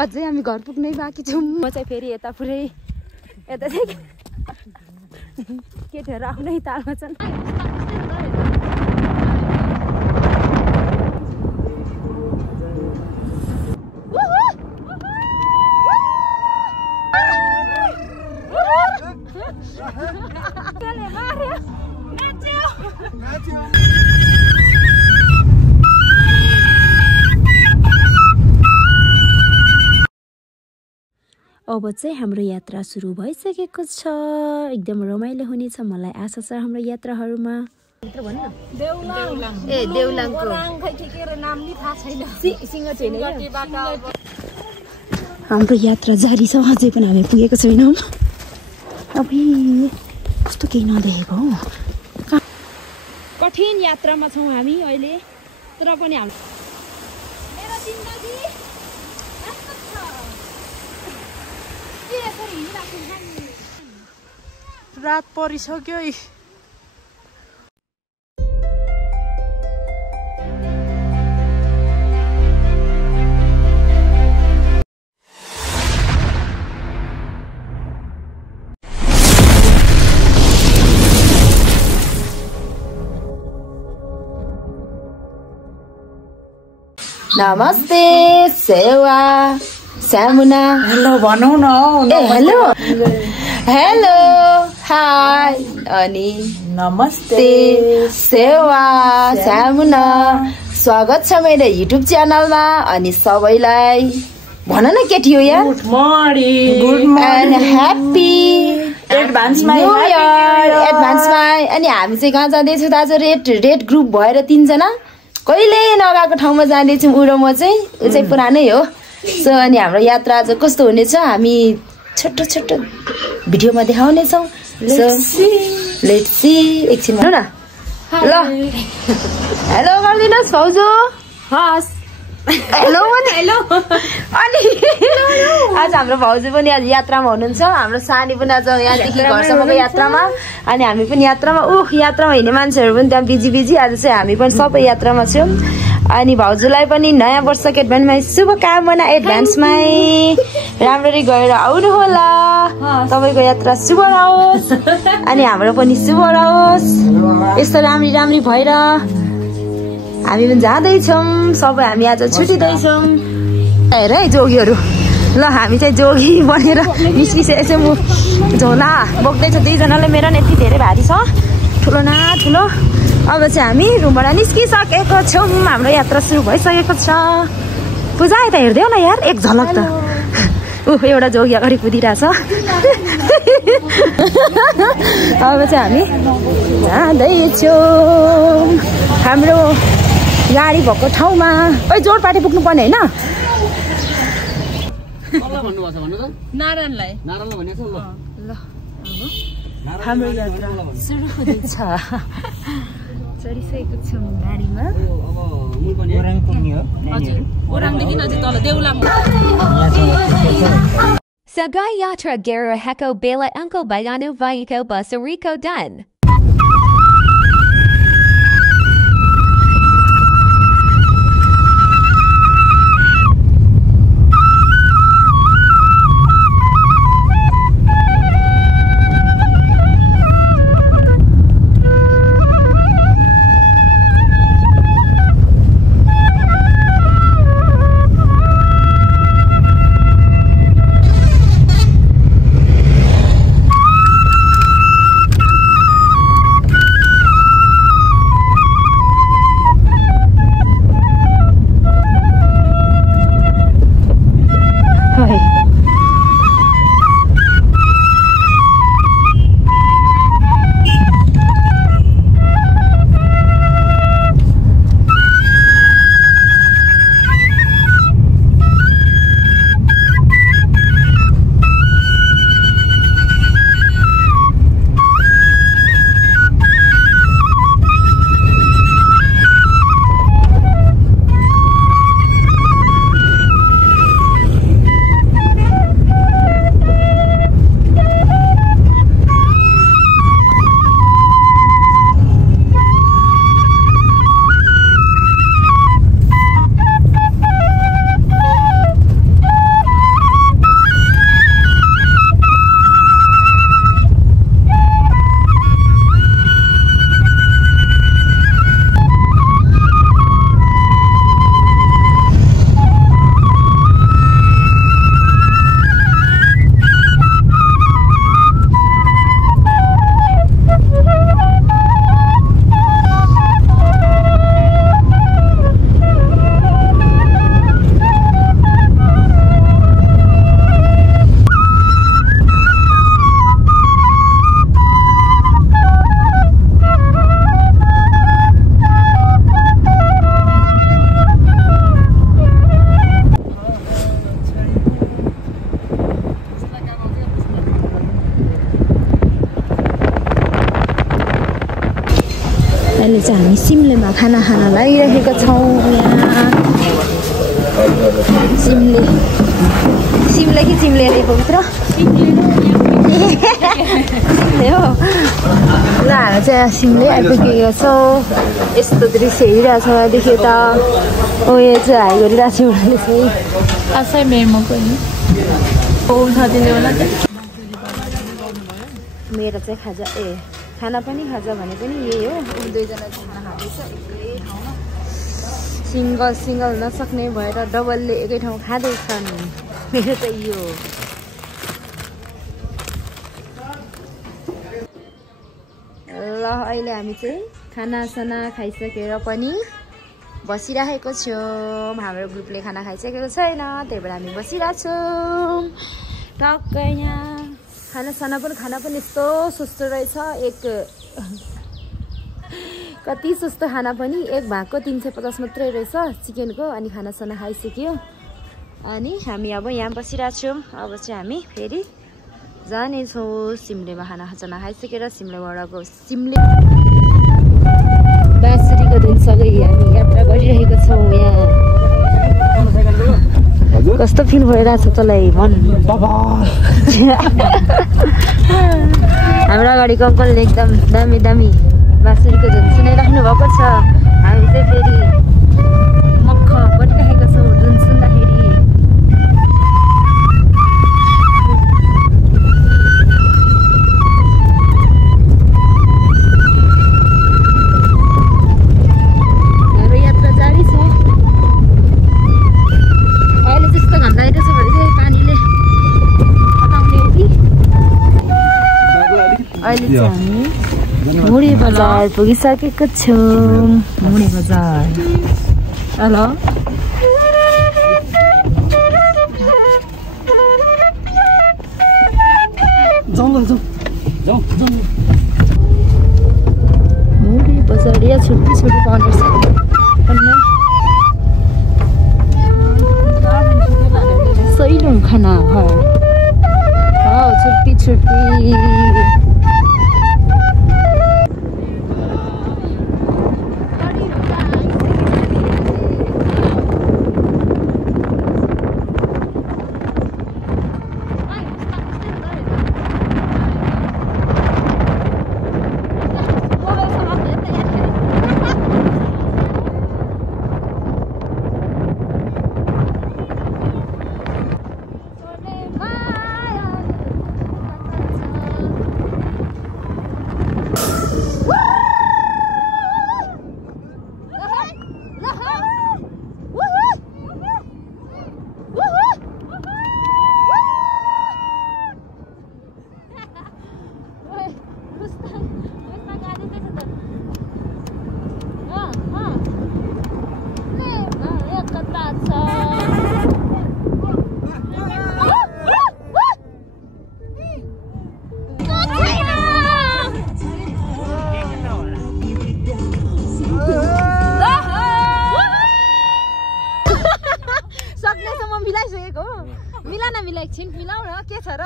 अझै हामी घर पुग्नै बाँकी छौँ। म चाहिँ फेरि यता पुरै यता चाहिँ केटीहरू आफ्नै तालमा छन्। अब चाहिँ हाम्रो यात्रा सुरु भइसकेको छ। एकदम रमाइलो हुनेछ मलाई आशा छ हाम्रो यात्राहरूमा। हाम्रो यात्रा जारी छ, अझै पनि हामी पुगेको छैनौँ। अबे कस्तो केही नदेखेको हो। कठिन यात्रामा छौँ हामी अहिले, तर पनि हाम्रो रात परिसक्यो। नमस्ते सेवा सामुना। हेलो भनौ न। हेलो हेलो हाय अनि नमस्ते सेवा सामुना। स्वागत छ मेरो युट्युब च्यानलमा। अनि सबैलाई भन न केटी हो यार। गुड मर्निङ एन्ड ह्याप्पी एडभान्समा एडभान्समा। अनि हामी चाहिँ कहाँ जाँदैछौँ त आज? रेड ग्रुप भएर 3 जना कहिले नगएको ठाउँमा जाँदैछौँ। ऊ र म चाहिँ, ऊ चाहिँ पुरानै हो। सो अनि हाम्रो यात्रा आज कस्तो हुनेछ हामी छोटो छोटो भिडियोमा देखाउनेछौँ। So let's see. एकछिन भन्नु न ल। हेलो गरिदिनुहोस् भाउजू। हस् हेलो पनि हेलो। अनि आज हाम्रो भाउजू पनि आज यात्रामा हुनुहुन्छ। हाम्रो सानी पनि आज यहाँदेखि घरसम्मको यात्रामा। अनि हामी पनि यात्रामा यात्रामा हिँड्ने मान्छेहरू पनि त्यहाँ बिजी। आज चाहिँ हामी पनि सबै यात्रामा छौँ। अनि भाउजूलाई पनि नयाँ वर्षको एडभान्समा शुभकामना। एडभान्समै राम्ररी गएर आउनु होला। तपाईँको यात्रा शुभ रहोस् अनि हाम्रो पनि शुभ रहोस्। यस्तो राम्री भएर हामी पनि जाँदैछौँ। सबै हामी आज छुटिँदैछौँ। हेर है जोगीहरू। ल हामी चाहिँ जोगी बनेर निस्किसकेको छौँ। झोला बोक्दैछ 2 जनाले। मेरो नि यति धेरै भारी छ, ठुलो न ठुलो। अब चाहिँ हामी रुमबाट निस्किसकेको छौँ। हाम्रो यात्रा सुरु भइसकेको छ। पूजा यता हेर्दै न यार एक झलक त। एउटा जोगी अगाडि कुदिरहेछ। अब चाहिँ हामी जाँदैछौँ हाम्रो गाडी भएको ठाउँमा। जोरपाटी पुग्नु पर्ने होइन? नारायणलाई भनेको ल हाम्रो यात्रा सुरु हुँदैछ। चढिसकेको छौँ गाडीमा। ओराङदेखि नजिक तल देउलाम। Sagai Yatra Gera Heko Bela Uncle Bayanu Vaiko Basariko done. अहिले चाहिँ हामी सिमलेमा खाना खान लागिरहेका छौँ। सिमले सिमले कि चिम्ले अरे पवित्र हो। ल हामी चाहिँ सिमले आइपुगेको छौँ। यस्तो दृश्य हेरिरहेको छ देखि त ओ यो चाहिँ हाई गरिरहेको छु उनीहरूले चाहिँ आशै मेरोमा पनि उठाइदिने होला मेरो चाहिँ खाजा खाना पनि खाजा भने पनि यही हो। दुईजना चाहिँ खाना खाँदैछ एकै ठाउँमा। सिङ्गल नसक्ने भएर डबलले एकै ठाउँ खाँदैछन्। मेरो चाहिँ यो ल अहिले हामी चाहिँ खानासाना खाइसकेर पनि बसिरहेको छौँ। हाम्रो ग्रुपले खाना खाइसकेको छैन, त्यही भएर हामी बसिरहेको छौँ टक्कै यहाँ। खाना पनि यस्तो सुस्तो रहेछ। कति सस्तो खाना पनि एक भागको 350 मात्रै रहेछ चिकनको। अनि खानासाना खाइसक्यो अनि हामी अब यहाँ बसिरहेको छौँ। अब चाहिँ हामी फेरि जानेछौँ सिमलेमा। खानासाना खाइसकेर सिमलेबाट सिमले बाँसुरीको धुनसँगै हामी यात्रा गरिरहेको छौँ। यहाँ कस्तो फिल भइरहेको छ तँलाई भन्। हाम्रो अगाडिको अङ्कलले एकदम दामी बाँसुरीको धुन सुनाइराख्नु भएको छ। हामी चाहिँ फेरि मक्ख बटिरहेका छौँ धुन सुन्दाखेरि। हाम्रो यात्रा जारी छ। अहिले जस्तो घन्टा आइरहेछ भने चाहिँ पानीले हटाउने हो कि। अहिले चाहिँ हामी मुडी बजार पुगिसकेको छौँ। मुडी बजार हेलो मुडी बजार या छुट्टी पाउने सैलुङ खाना घर छुट्टी मिलाउ न के छ र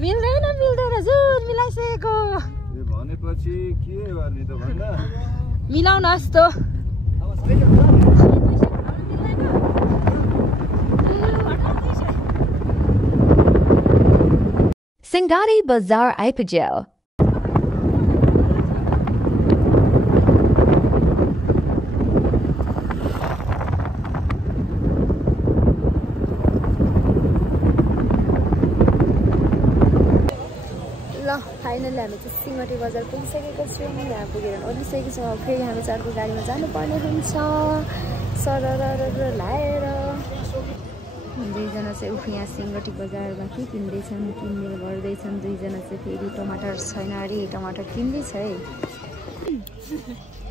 मिल्दैन जुन मिलाइसकेको भनेपछि के गर्ने त भन्दा मिलाउन जस्तो Singati Bazaar Ipajel. फाइनली हामी चाहिँ सिंगटी बजार पुगिसकेको छौँ। यहाँ पुगेर ओर्लिसकेको छौँ। फेरि हामी अर्को गाडीमा जानुपर्ने हुन्छ सरर लाएर। दुईजना चाहिँ यहाँ सिंगटी बजारमा के किन्दैछन् किन्ने गर्दैछन्। दुईजना चाहिँ फेरि टमाटर छैन अरे टमाटर किन्दैछ है।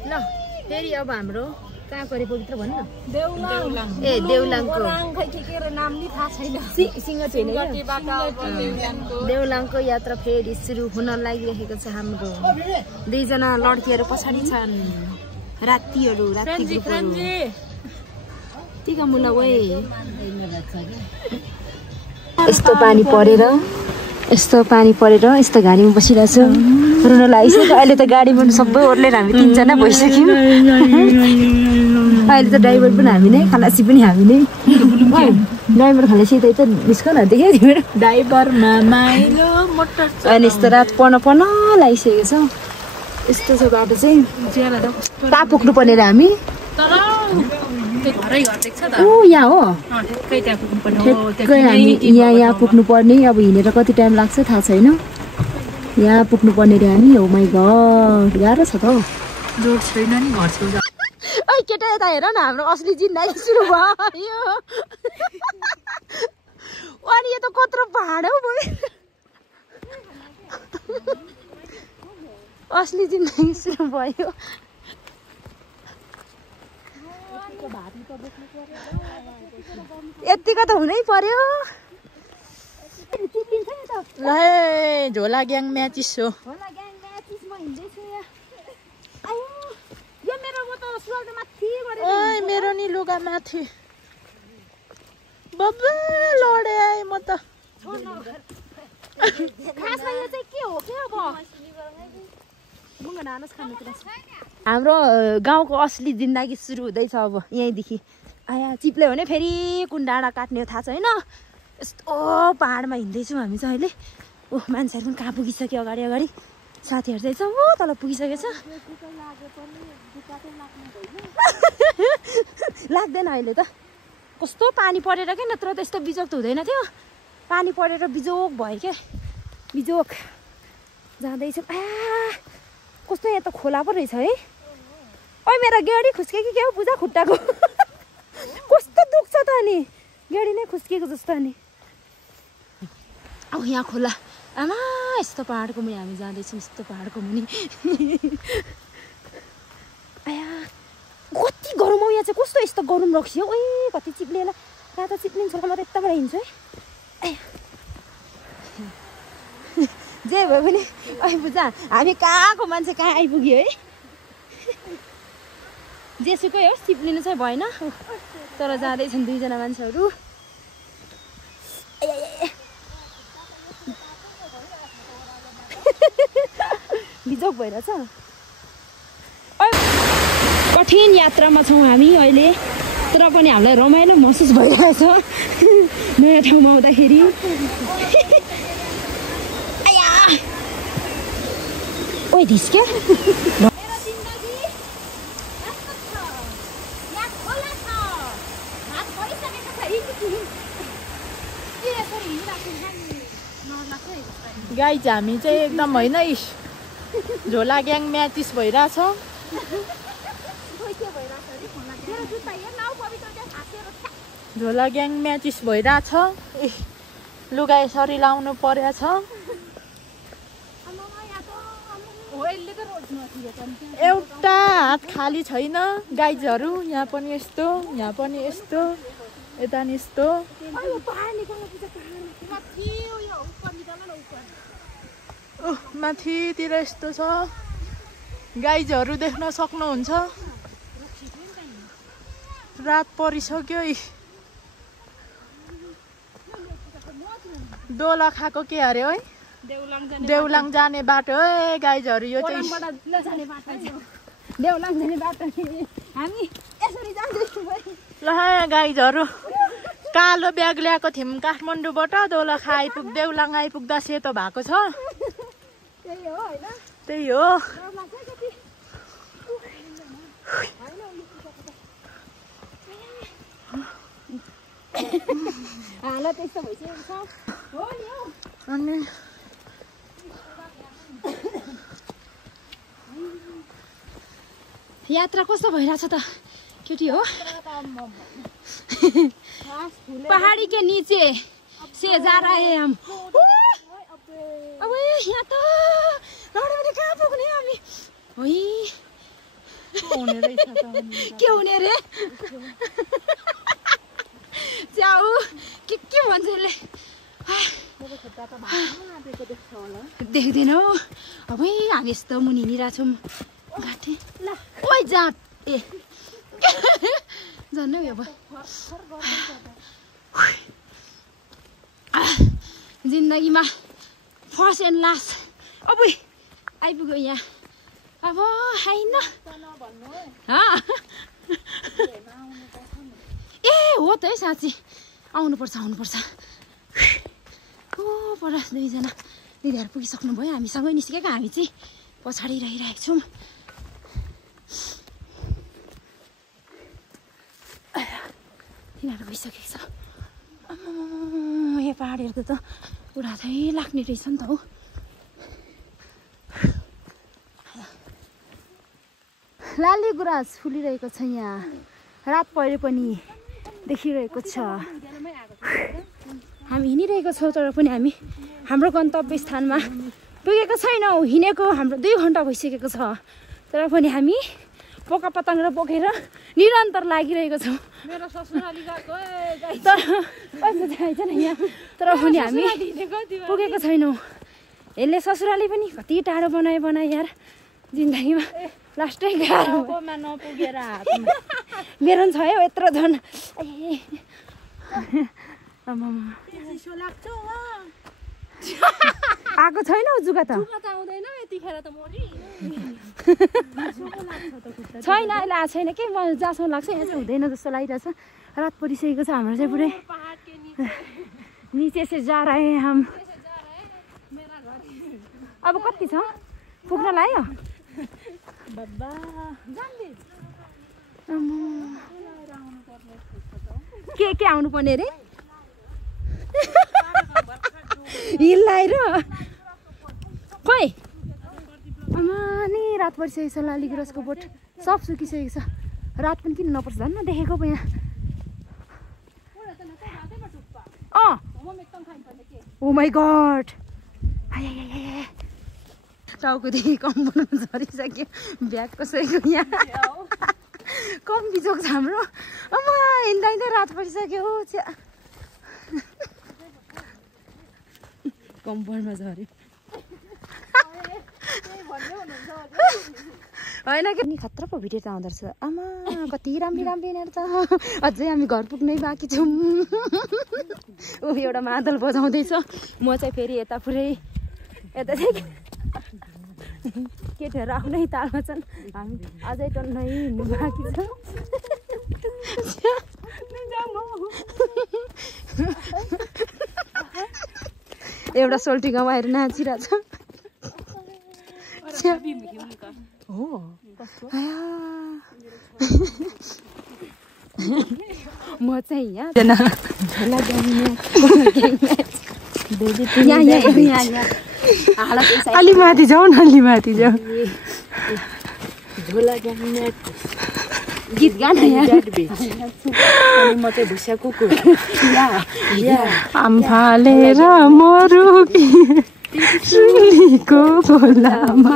ल फेरि अब हाम्रो कहाँ गरे पवित्र भन्नु न देउलाङको देउलाङको यात्रा फेरि सुरु हुन लागिरहेको छ। हाम्रो दुईजना लड्कीहरू पछाडि छन्। रातीहरू टिका मुला वे यस्तो पानी परेर यस्तो पानी परेर यस्तो गाडीमा बसिरहेको छु रुन लागिसक्यो अहिले त गाडीमा सबै ओर्लेर हामी 3 जना भइसक्यौँ अहिले त ड्राइभर पनि हामी नै खलासी पनि हामी नै ड्राइभर खलासी त निस्क न देख्यो तिम्रो ड्राइभरमा माइलो मोटर अनि यस्तो रात पर्न लागिसकेको छ यस्तो छ बाटो चाहिँ ता पुग्नु पर्ने र हामी ऊ यहाँ हो ठ्याक्कै हामी यहाँ पुग्नु पर्ने अब हिँडेर कति टाइम लाग्छ थाहा छैन यहाँ पुग्नु पर्ने रे हामी हो माइ गड गाह्रो छ त हौ जोड छैन नि घर छेउ ओइ केटा यता हेर न हाम्रो असली जिन्दगी सुरु भयो अनि यो त कत्रो पहाड हौ भयो असली जिन्दगी सुरु भयो यतिको त हुनै पर्यो ल झोला ग्याङ म्याचिस हो ओइ मेरो नि लुगा माथि बब्बा लडे आए म त खासमा यो चाहिँ के हो के अब हाम्रो गाउँको असली जिन्दगी सुरु हुँदैछ अब यहीँदेखि आया चिप्ल्यो भने फेरि कुन डाँडा काट्ने हो थाहा छैन यस्तो पहाडमा हिँड्दैछौँ हामी चाहिँ अहिले ओह मान्छेहरू पनि कहाँ पुगिसक्यो अगाडि अगाडि साथी हेर्दैछ ओ तल पुगिसकेछ लाग्दैन अहिले त कस्तो पानी परेर क्या नत्र त यस्तो बिजोक त हुँदैन थियो पानी परेर बिजोक भयो क्या बिजोक जाँदैछौँ कस्तो यहाँ त खोला पो रहेछ है ओ मेरो गेडी खुस्के कि के हो पूजा खुट्टाको कस्तो दुख्छ त अनि गेडी नै खुस्किएको जस्तो अनि अब यहाँ खोला आमा यस्तो पहाडको मुनि हामी जाँदैछौँ यस्तो पहाडको मुनि आया कति गरम हौ यहाँ चाहिँ कस्तो यस्तो गरम रक्सी हौ ओइ कति चिप्लेला कहाँ त चिप्लिन्छ होला म त यताबाट हिँड्छु है जे भयो भने अहिले बुझ हामी कहाँको मान्छे कहाँ आइपुग्यो है जेसुकै होस् चिप्लिनु चाहिँ भएन तर जाँदैछन् 2 जना मान्छेहरू बिजोक भइरहेछ कठिन यात्रामा छौँ हामी अहिले तर पनि हामीलाई रमाइलो महसुस भइरहेछ नयाँ ठाउँमा आउँदाखेरि ओइ धिस्क्या गाइज हामी चाहिँ एकदम होइन झोला ग्याङ म्याचिस भइरहेछ झोला ग्याङ म्याचिस भइरहेछ लुगा यसरी लाउनु परेछ एउटा हात खाली छैन गाइजहरू यहाँ पनि यस्तो यहाँ पनि यस्तो यता नि यस्तो माथितिर यस्तो छ गाइजहरू देख्न सक्नुहुन्छ रात परिसक्यो डोला खाएको के अरे है देउलाङ जाने बाटो है गाइजहरू यो चाहिँ ल गाइजहरू कालो ब्याग ल्याएको थियौँ काठमाडौँबाट दोलखा देउलाङ आइपुग्दा सेतो भएको छ त्यही हो अनि यात्रा कस्तो भइरहेछ त केटी हो पहाडी के नीचे से जा रहे हम अब यहाँ त लडे कहाँ पुग्ने हामी ओइ के हुने रे च्याउ के भन्छ यसले देख्दैनौ अब हामी यस्तो मुनि हिँडिरहेछौँ घाँटी ओइ जाँट ए जान्नु अब जिन्दगीमा फर्स्ट एन्ड लास्ट अब आइपुग्यो यहाँ अब होइन ए हो त है साँच्ची आउनुपर्छ ओ पर दुईजना दिदीहरू पुगिसक्नु भयो हामीसँगै निस्केको हामी चाहिँ पछाडि रहिरहेको छौँ तिनीहरू गइसकेको छ यो पहाडहरूको त उडाथै लाग्ने रहेछ नि त हौ लाली गुराँस फुलिरहेको छ यहाँ रात पहिले पनि देखिरहेको छ हामी हिँडिरहेको छौँ तर पनि हामी हाम्रो गन्तव्य स्थानमा पुगेको छैनौँ हिँडेको हाम्रो 2 घन्टा भइसकेको छ तर पनि हामी पोका पतङ्ग बोकेर निरन्तर लागिरहेको छौँ मेरो ससुराली गएको तर पनि हामी पुगेको छैनौँ यसले ससुराली पनि कति टाढो बनाए यार जिन्दगीमा लास्टै गाह्रो नपुगेर मेरो छ है यत्रो धन आएको छैन जुगा त आउँदैन यतिखेर त मोरी छैन अहिले आएको छैन के म जहाँसम्म लाग्छ यहाँ चाहिँ हुँदैन जस्तो लागिरहेछ रात परिसकेको छ हाम्रो चाहिँ पुरै निचे से जा रहे हम अब कति छ पुग्न लाग्यो के आउनु पर्ने रे हिल लाएर खोइ नि रात परिसकेको छ लाली गुराँसको बोट सब सुकिसकेको छ रात पनि किन नपर्छ झन् नदेखेको पो यहाँ ओ माई गड टाउकोदेखि कम्बलमा झरिसक्यो ब्याग कसैको यहाँ कम बिजोक छ हाम्रो अम्मा हिँड्दा रात परिसक्यो कम्बलमा झऱ्यो होइन कि खतरा पो भिडियो त आउँदो रहेछ आमा कति राम्रो यिनीहरू त अझै हामी घर पुग्नै बाँकी छौँ ऊ एउटा मादल बजाउँदैछ म चाहिँ फेरि यता पुरै यता चाहिँ केटीहरू आफ्नै तालमा छन् हामी अझै टन्नै हिँड्नु बाँकी छ एउटा सोल्टी गमाएर नाचिरहेछ हो म चाहिँ यहाँ अलि माथि जाऊ न अलि माथि जाऊ गीत गान म चाहिँ भुस्या कुकुर फालेर मरुको खोलामा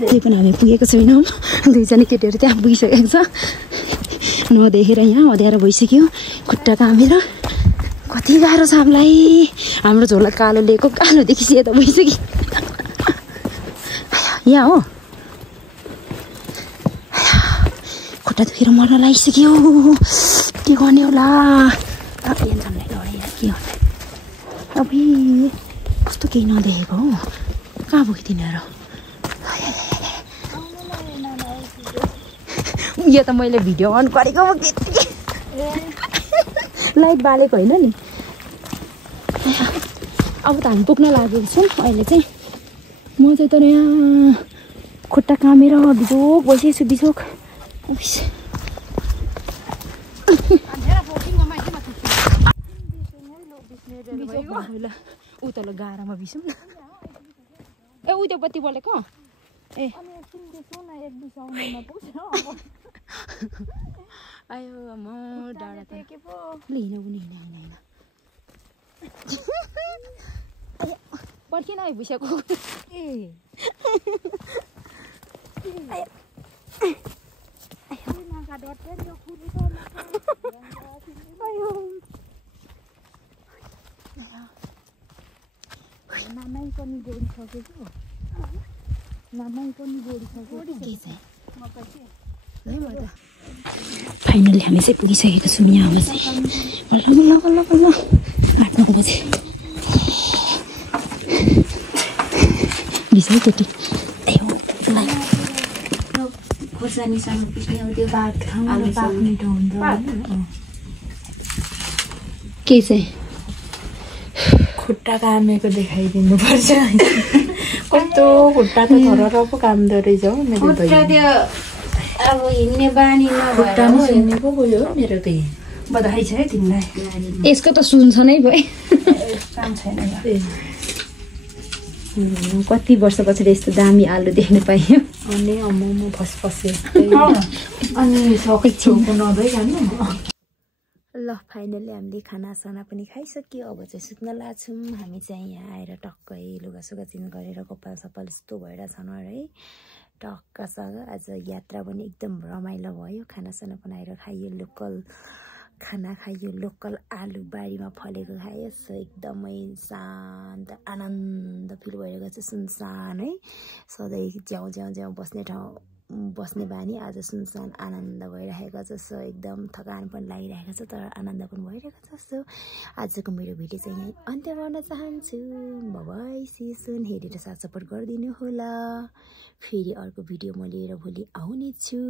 त्यही पनि हामी पुगेको छैनौँ दुईजना केटीहरू त्यहाँ पुगिसकेको छ नदेखेर यहाँ अँध्यारो भइसक्यो खुट्टा कामेर कति गाह्रो छ हामीलाई हाम्रो झोला कालो लिएको कालोदेखि सेतो भइसक्यो यहाँ हो खुट्टा दुखेर मर्न लागिसक्यो के गर्ने होला के गर्ने अबे कस्तो केही नदेखेको हो कहाँ पुग्यो तिनीहरू यो त मैले भिडियो अन गरेको लाइट बालेको होइन नि अब त हामी पुग्न लागेको छौँ अहिले चाहिँ म चाहिँ तर यहाँ खुट्टा कामेर बिजोक बसिरहेको छु बिजोक ऊ तल गाह्रोमा बिसौँ न ए ऊ त्यो बत्ती बोलेको ए आयो म डाँडा त लिन पनि हिँड्ने पर्खिन है भुइँको नानै पनि बोडिसकेको फाइनली हामी चाहिँ पुगिसकेको छौँ यहाँ चाहिँ बल्ल 8-9 बजे रहेछ है केटी खोर्सानीसँग पिस्ने हो त्यो भात खानु पाक मिठो हुन्छ के चाहिँ खुट्टा कामेको देखाइदिनु पर्छ कस्तो खुट्टा त थरर पो काम्दो रहेछ हौ मेरो त्यो अब हिँड्ने बानी खुट्टा हिँड्ने पो गयो मेरो त बधाई छ है तिमीलाई यसको त सुन्छ नै भयो काम छैन कति वर्ष पछाडि यस्तो दामी आलु देख्न पाइयो अनि मोमो फसफसे अनि सकेको नदै खानु ल फाइनली हामीले खानासाना पनि खाइसक्यो अब चाहिँ सुत्न लाग्छौँ हामी चाहिँ यहाँ आएर टक्कै लुगासुगा चेन्ज गरेर कपाल सपाल यस्तो भएर छन् है टक्कसँग आज यात्रा पनि एकदम रमाइलो भयो खानासाना बनाएर खाइयो लोकल खाना खाइयो लोकल आलु बारीमा फलेको खायो सो एकदमै शान्त आनन्द फिल भइरहेको छ सुनसान है सधैँ ज्याउ ज्याउ ज्याउ बस्ने ठाउँ बस्ने बानी आज सुनसान आनन्द भइरहेको छ सो एकदम थकान पनि लागिरहेको छ तर आनन्द पनि भइरहेको छ सो आजको मेरो भिडियो चाहिँ यहीँ अन्त्य गर्न चाहन्छु बाइ सी सुन हेरेर साथ सपोर्ट गरिदिनु होला फेरि अर्को भिडियो म लिएर भोलि आउने छु